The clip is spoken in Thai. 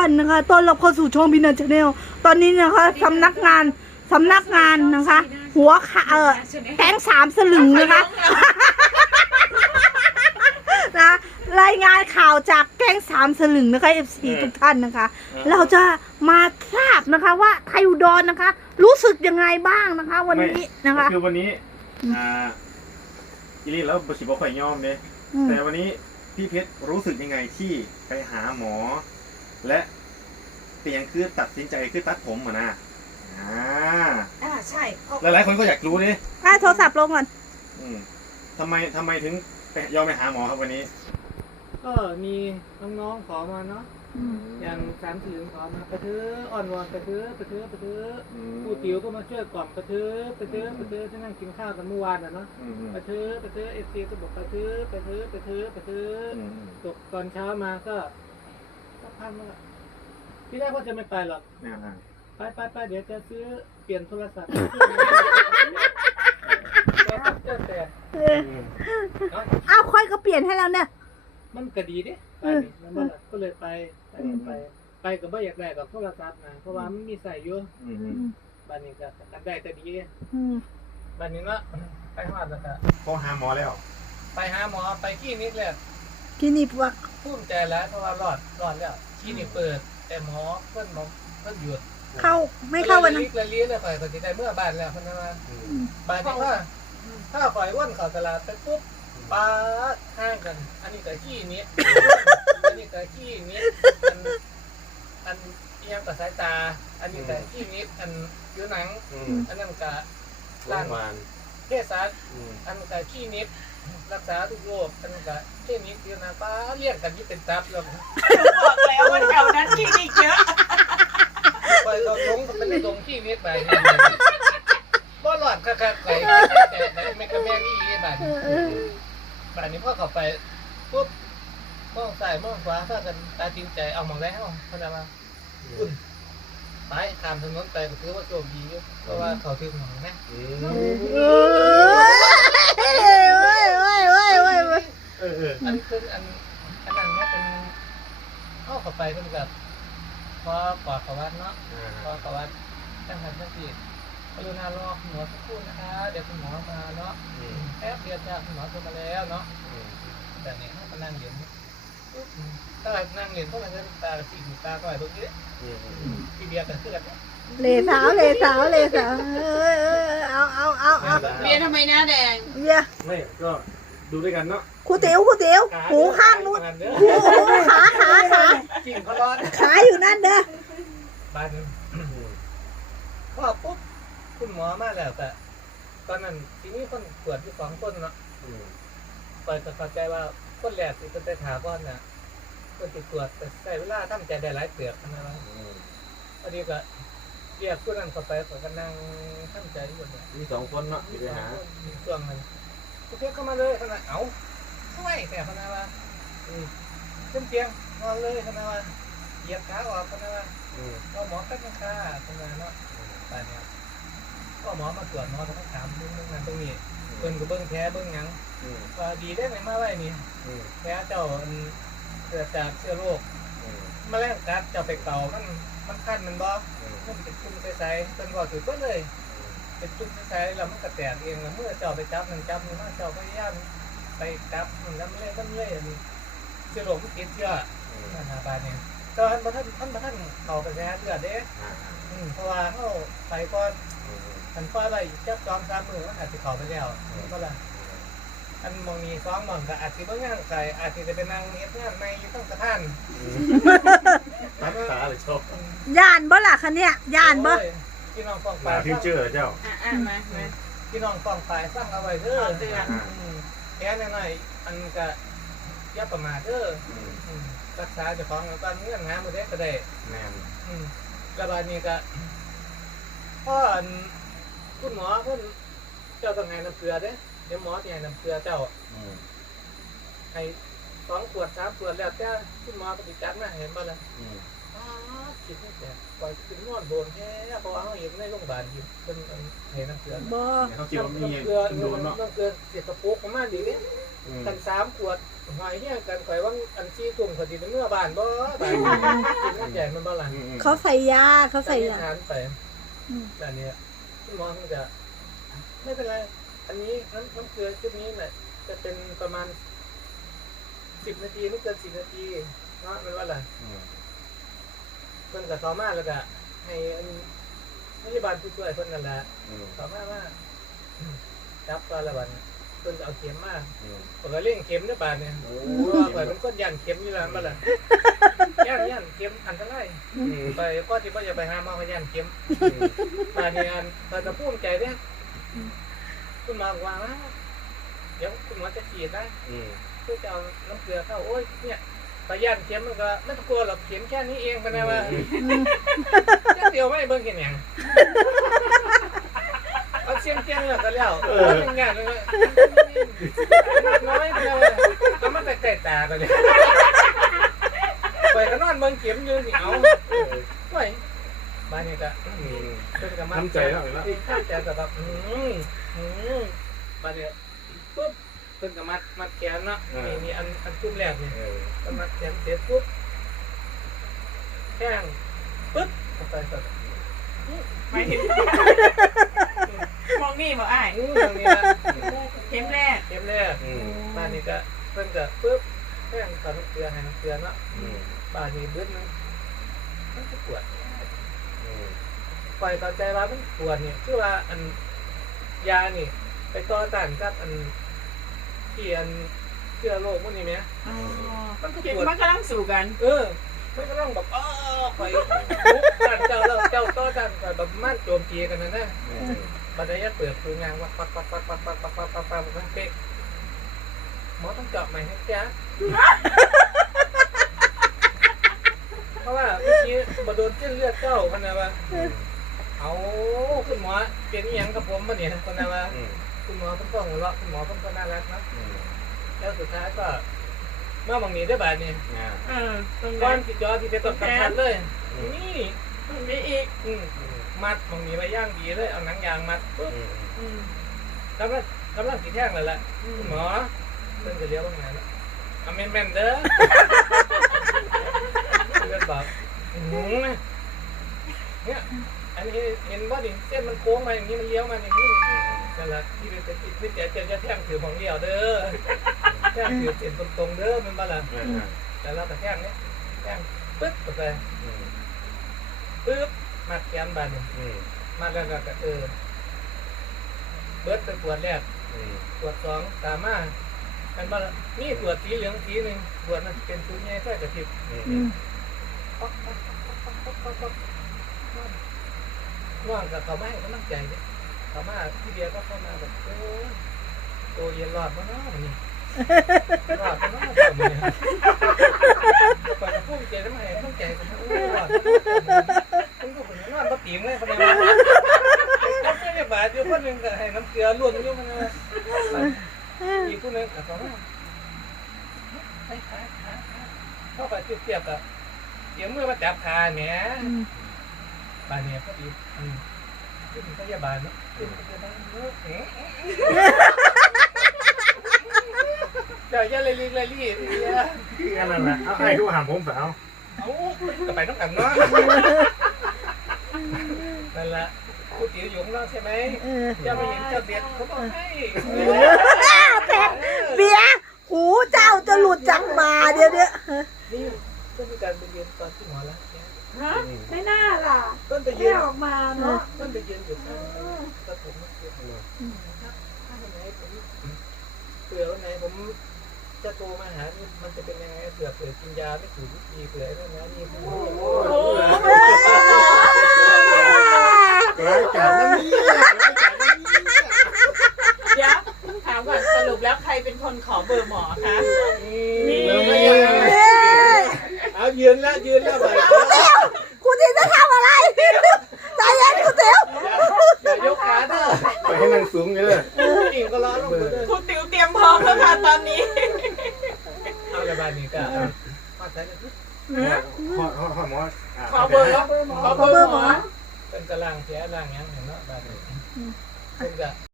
านนะคะต้อนรับเข้าสู่ช่องบินาชาแนลตอนนี้นะคะสำนักงานสำนักงานนะคะ หัวขาเออแก๊งสามสลึงนะคะนะรายงานข่าวจากแก๊งสามสลึงนะคะ FC ทุกท่านนะคะ เราจะมาทราบนะคะว่าไทยอุดรนะคะ รู้สึกยังไงบ้างนะคะ วันนี้นะคะก็คือวันนี้อืมอ่าอีลีแล้วบชิบอข่อยยอมเนี่ยอืมแต่วันนี้พี่เพชรรู้สึกยังไงที่ไปหาหมอ และเตียงคือตัดสินใจคือตัดผมอะนะอ่าอ่าใช่เพราะหลายๆคนก็อยากรู้ดิอะโทรศัพท์ลงก่อน อืมทำไมทำไมถึงไปยอมไปหาหมอครับวันนี้ก็มีน้องๆขอมาเนาะอย่างสามถึงขอมาไปเถอะอ่อนวอนไปเถอะไปเถอะไปเถอะอืมผู้ติ๋วก็มาช่วยกล่อมไปเถอะไปเถอะไปเถอะที่นั่งกินข้าวกันเมื่อวานน่ะเนาะอืมอืมไปเถอะไปเถอะเอฟซีก็บอกไปเถอะไปเถอะไปเถอะไปเถอะอืมอืมตกตอนเช้ามาก็สั กพักว่าที่แรกว่าจะไม่ไปหรอกเนี่ยอ่าไปไปไปเดี๋ยวจะซื้อเปลี่ยนโทรศัพท์แต่แต่แต่เอออืมเนาะอ้าวค่อยก็เปลี่ยนให้แล้วเนี่ย มันก็ดีเดิไปนี่แล้วมันก็เลยไปไปไป ไปก็บ่อยากได้ดอกโทรศัพท์นะเพราะว่ามันมีใส่อยู่อืมอืมบ้านนี้ก็กันได้แต่ดีอืมบ้านนี้เนาะไปฮอดแล้วก็พอหาหมอแล้ว ไปหาหมอไปคลินิกแล้ว คลินิกวักภูมิใจแล้วเพราะว่ารอดรอดแล้วคลินิกเปิด แต่หมอเพิ่นบอกเพิ่นหยุดเข้าไม่เข้าวันนั้นเลยเลี้ยเลยข่อยก็สิได้เมื่อบ้านแล้วเพิ่นว่าอืมอืมบ้านนี้ว่าถ้าข่อยว่นเข้าตลาดไปปุ๊บปาดห้างกัน อันนี้ก็ขี้นี้อันนี้ก็ขี้นี้อันอันเอียงกับสายตา อันนี้ก็ขี้นี้อันผิวหนังอืมอันนั้นก็โรงพยาบาลเภสัชอืมอันก็ขี้นิด รักษาทุกโรคอันก็แค่นิดเดียวนะป้าเรียกกันยี่เป็นตับแล้วบอกแล้วว่าแถวนั้นคลินิกเยอะไปเราลงก็เป็นตรงขี้นิดไปบ่หลอดคักๆไปแต่แต่ไม่กระแม่นี่บาดนี้บาดนี้พ่อเข้าไปปุ๊บมองซ้ายมองขวาถ้ากันตาจริงใจเอามองแล้วเพราะนั้นว่าอุ่นไปข้ามถนนไปก็ถือว่าโชคดีอยู่เพราะว่าเขาถึงหมองนะอื เอออเอออันเป็นอันอันนั้นเนี่ยเป็นเข้าเข้าไปเป็นกับพอกอดเขาวัดเนาะพอเขาวัดตั้งแต่ตั้งทีกรุณารอคุณหมอสักครู่นะคะ เดี๋ยวคุณหมอมาเนาะแป๊บเดียวจ้าคุณหมอโทรมาแล้วเนาะอืมแบบนี้เขาก็นั่งเรียนปุ๊บถ้านั่งเรียนก็มันจะตาสีตาก็ไอ้พวกนี้อืมอืมที เดียวกันคือกันเนี่ยเลสาวเลสาวเลสาวเอ้ยเอ้ยเอ้ยเอาเอาเอาเอาเบียร์ทำไมหน้าแดง เบียร์ไม่ก็ดูด้วยกันเนาะครูเตี๋ยวครูเตี๋ยวหูข้างนู้นเด้อหูหูขาขาขาจริงเขาร้อนขาอยู่นั่นเด้อบ้านนึงพอปุ๊บคุณหมอมาแล้วแต่ตอนนั้นทีนี้คนตรวจที่สองคนเนาะอืมเปิดเข้าใจว่าคนแรกที่เป็นไปถามก่อนน่ะคนติดตรวจแต่ใช้เวลาทำใจได้หลายเตือกนะว่า อืมพอดีก็เรียกผู้นั้นเข้าไปผมก็นั่งทำใจอยู่เนี่ยมีสองคนเนาะที่ไปหาช่วงนั้นผู้เพียเข้ามาเลยขนาดเอ้าทำไมแต่ขนาดว่าอืมขึ้นเตียงนอนเลยขนาดว่าเหยียบขาออกขนาดว่าอืมก็หมอก็ยังค่าขนาดเนาะตายเนี่ยก็หมอมาตรวจหมอต้องถามเรื่องนั้นตรงนี้เบิ่งก็เบิ่งแพ้เบิ่งหยังอืมว่าดีได้ไหมมาไว้นี่อืมแพ้เจ้าอันเกิดจากเชื้อโรคอืม แมลงกัดเจ้าไปเก่ามันมันคันมันบ่อืมมันเป็นจุ่มใสๆเป็นบ่ถือเพิ่นเลย เป็นจุ่มใสๆแล้วมันก็แตกเองแล้วเมื่อเจ้าไปจับมันจับมันมาเจ้าพยายามไปจับมันแล้วมันเลยมันเลยอันนี้เชื้อโรคมันติดเชื้ออืมนะฮะบาดนี้ตอนบ่ทันท่านบ่ทันเข้าไปแท้เลือดเด้อ่าอืมเพราะว่าเฮาไปก่อนอืมอันปล่อยไว้จักสองสามมื้อมันอาจสิเข้าไปแล้วบ่ล่ะ อันมองนี้สองหม่องก็อาจสิบ่ย่างไกลอาจสิได้ไปนั่งเฮ็ดงานในอยู่ตั้งสถานตัดขาเลยชอบย่านบ่ล่ะคันเนี้ยย่านบ่โอ้ยพี่น้องฟองมาปลายฟิวเจอร์เจ้า อะอะมามาพี่น้องฟองปลายสร้างเอาไว้เด้อเอาเตือนอืมแค่หน่อยๆอันก็อย่าประมาทเด้ออืมอืมรักษาเจ้าของแล้วก็เงื่อนงานบ่ได้ก็ได้ แม่นอืมแล้วบาดนี้ก็พ่ออันคุณหมอเพิ่น เจ้าต้องให้น้ำเกลือเด้เดี๋ยวหมอสิให้น้ำเกลือเจ้าอืมให้สองขวดสามขวดแล้วแต่คุณหมอก็สิจัดมาให้เห็นบ่ล่ะอืมอ๋อคิดนี่แต่ปล่อยกินนวดโดนแค่เพราะว่าเฮาเห็นในโรงพยาบาลอยู่เพิ่นให้น้ำเกลือบ่ เขาคิดว่ามีน้ำเกลือโดนเนาะน้ำเกลือเสียกระปุกประมาณนี้เนี่ยอืมกันสามขวดหอยเนี่ยกันข่อยว่าอันซี่ตุ่มขดิเมื่อบานบ่บานกินน้ำใหญ่มันบ่ล่ะอืมอืมเขาใส่ยาเขาใส่ยา ทานไปอืม แต่อันเนี้ยคุณหมอมันจะ ไม่เป็นไร อันนี้น้ำน้ำเกลือชุดนี้แหละจะเป็นประมาณสิบนาทีไม่เกินสิบนาทีเนาะมันว่าอะไรอืมเพิ่นกับต่อมาแล้วก็ให้อันพยาบาลผู้ช่วยเพิ่นนั่นแหละอืมต่อมาว่าจับตัวละบัดเพิ่นก็เอาเข็มมาอืมเพิ่นก็เล่งเข็มด้วยบาดเนี่ยโอ้เพราะว่าข่อยเป็นคนยันเข็มอยู่แล้วบ่ล่ะยันยันเข็มอันตรายอืมไปก็ที่ว่าจะไปหาหมอพยานเข็มมาในงานเราจะพูดใจเนี่ย คุณหมอบอกว่าเดี๋ยวคุณหมอจะฉีดนะอืมเพื่อจะเอาน้ำเกลือเข้าโอ้ยเนี่ยพยานเข็มมันก็ไม่ต้องกลัวหรอกเข็มแค่นี้เองเป็นไงวะจะเดียวไม่เบิ่งกันอย่างเอาเสียงเจียงเลยก็แล้วเอาเป็นงานเลยน้อยเป็นไงวะเอามาแต่ไก่ตาก็เลยไปก็นอนเบิ่งเข็มอยู่นี่เอาไป บ้านนี้ก็อืมเป็นกับมันทำใจแล้วเห็นไหมทำใจแต่แบบอืมอืมบ้านนี้ปุ๊บเป็นกับมัดมัดแขนเนาะนี่นี่อันอันจุ่มแรกนี่ เออก็มัดแขนเสร็จปุ๊บแข้งปุ๊บเข้าไปก็ไม่เห็นมองนี่บอกอ้ายอืมตรงนี้ละเข็มแรกเข็มแรกอืมบ้านนี้ก็เพิ่นก็ปุ๊บแข้งตอนน้ำเกลือให้น้ำเกลือเนาะอืมบ้านนี้บึ้ดนึงมันก็ปวดอืม ปล่อยต่อใจว่ามันปวดเนี่ยคือว่าอันยานี่ ไปต่อต้านกับอันที่อันเชื้อโรคพวกนี้ไหมอ๋อมันก็เข็มปวดมันกำลังสู่กัน เออมันก็ต้องแบบเออไปลุกต้านเจ้าแล้วเจ้าต่อต้านไปแบบมันโจมตีกันนะนะอืมบันไดยัดเปิดตูงานวักปักปักปักปักปักปักปักปักปักปักเป๊ะหมอต้องเจาะใหม่ให้จ้าเพราะว่า เมื่อกี้มาโดนเส้นเลือดเจ้าคนนะว่าเอาคุณหมอเป็นอหยังกับผมมาเนี่ยคนนะว่าอืมคุณหมอเพิ่นก็หัวเราะคุณหมอเพิ่นก็น่ารักนะอืมแล้วสุดท้ายก็เมื่อบางนี้ได้บาดนี่อ่าเออตรงก้อนั้นนติดจอที่เป็นต้นกำชัดเลย นี่ตรงนี้อีกอืมมัดบางนี้ไว้ย่างดีเลยเอาหนังยางมัดปุ๊บอืมอืมกำลังกำลังสีแท่งเลยแหละคุณหมอเพิ่นจะเลี้ยวบางไหนแล้วอเมนแมนเด้อเพื่อนบอกอื้อหือ เนี่ยอันนี้เห็นว่าดิเส้นมันโค้งมาอย่างนี้มันเลี้ยวมาอย่างนี้นั่นแหละที่เป็นติดวิจัยเจนจะแท่งถือของเดียวเด้อแท่งถือเส้นตรงๆเด้อมันบ้าละแต่เราแต่แท่งเนี้ยแท่งปึ๊บไปปึ๊บมัดแขนบานเนี่ยมมัดแล้วก็เออเบิร์ดเป็นตรวจแรกอืมตรวจสองตามมากันบ้านี่ตรวจสีเหลืองสีหนึ่งตรวจมันเป็นตุ้งใหญ่ใส่กระติบ ว่างกับเขาไม่ให้กำลังใจเนี่ยเขามาที่เดียวก็เข้ามาแบบโอ้ตัวเย็นรอดมาเนาะวันนี้รอดมาเนาะเดี๋ยวนี้ก่อนจะพุ่งใจทำไมต้องใจกันโอ้รอดต้องดูคนนอนมาตีมเลยคนนี้ไม่ได้บาดอยู่คนหนึ่งก็ให้น้ำเกลือล้วนอยู่มันนะอีกคนหนึ่งก็ต้องเข้าไปเทียบกับ เสียงมือมาจับขาเนี่ยอืมบานเนี่ยพอดีอืมขึ้นพยาบาลเนาะขึ้นพยาบาลเนอะเอ๊ะเดี๋ยวอย่าเลยลีเลยลีอย่าคืออันนั้นแหละเอาไอ้ทุกหามผมสาวเอาก็ไปต้องกันเนาะนั่นแหละกูติ๋วหยงเราใช่ไหมเออเจ้าไม่เห็นเจ้าเด็ดเขาบอกให้แต่เบียร์หูเจ้าจะหลุดจากบ่ มอแล้วฮะไม่น่าล่ะต้นไปแค่ยืนออกมาเนาะต้นไปยืนอยู่ข้างกระผมเผื่อวันไหนผมจะโทรมาหานี่มันจะเป็นยังไงเผื่อเผื่อกินยาไม่ถูกวิธีเผื่อไอ้นั่นนะนี่ร้ายกาจนะเนี่ยร้ายกาจนะเนี่ยเดี๋ยวถามก่อนสรุปแล้วใครเป็นคนขอเบอร์หมอคะ นี่ เริ่มไม่ เอ้ ยัง ย เอายื นแล้วยืนแล้วไปคุณติ๋วจะทำอะไรใจเย็นคุณติ๋วอย่ายกขาเด้อไปให้นั่งสูงเลยอิ่งก็ร้อนลงไปเลยคุณติ๋วเตรียมพร้อมแล้วค่ะตอนนี้เอาละบานนี้ก็มาใช้กันหอหอหอหมอขอเบอร์ขอเบอร์หมอเป็นกระลังแผลล่างยังเห็นเนาะบานนี้เป็นกะ